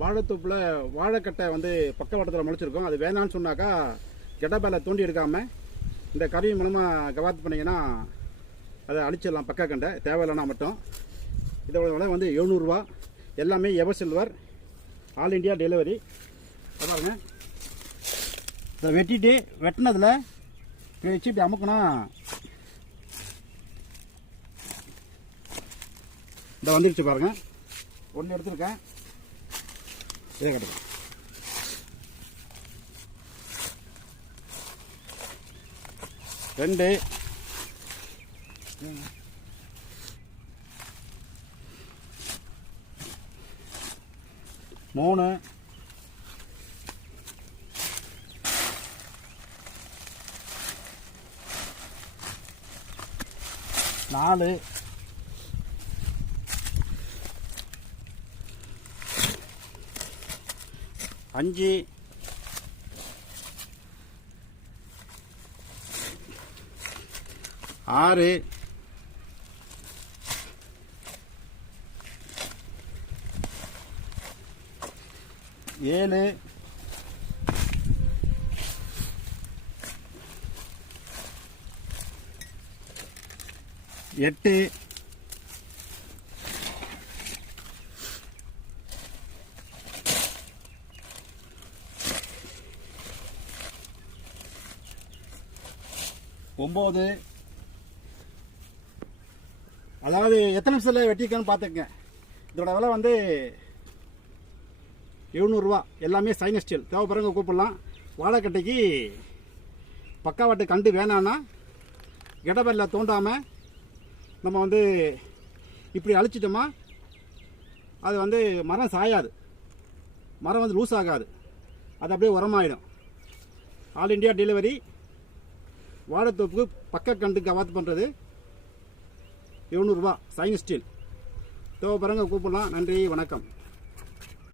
வாழைத்தோப்பில் வாழைக்கட்டை வந்து பக்கவாட்டத்தில் முளைச்சிருக்கும். அது வேணான்னு சொன்னாக்கா கெட்டபேல தோண்டி எடுக்காமல் இந்த கருவி மூலமாக கவாத்து பண்ணிங்கன்னா அதை அழிச்சிடலாம். பக்க கண்டை தேவையில்லைனா மட்டும். இதோட விலை வந்து 700 ரூபா. எல்லாமே ever silver, all India delivery. பாருங்க, இதை வெட்டிட்டு வெட்டினதில் வச்சு இப்படி அமுக்கணும். இந்த வந்துடுச்சு பாருங்க. ஒன்று எடுத்துருக்கேன், இதே கட்டுங்க. ரெண்டு, மூணு, நாலு, அஞ்சு, ஆறு, ஏழு, எட்டு, 9. அதாவது எத்தனை நிமிஷத்தில் வெட்டியிருக்கான்னு பார்த்துக்கங்க. இதோட விலை வந்து 700 ரூபா. எல்லாமே சைனஸ் ஸ்டீல். தேவைப்படுறவங்க கூப்பிடலாம். வாழைக்கட்டைக்கு பக்காவாட்டு கண்டு வேணான்னா கெட்டபேரில் தோண்டாமல் நம்ம வந்து இப்படி அழிச்சிட்டோமா அது வந்து மரம் சாயாது, மரம் வந்து லூஸ் ஆகாது, அது அப்படியே உரமாயிடும். All India delivery. வாழைத்தோப்புக்கு பக்க கண்டுக்கு கவாத்து பண்ணுறது 700 ரூபா. Stainless steel. தேவைப்படுறவங்க கூப்பிடலாம். நன்றி, வணக்கம்.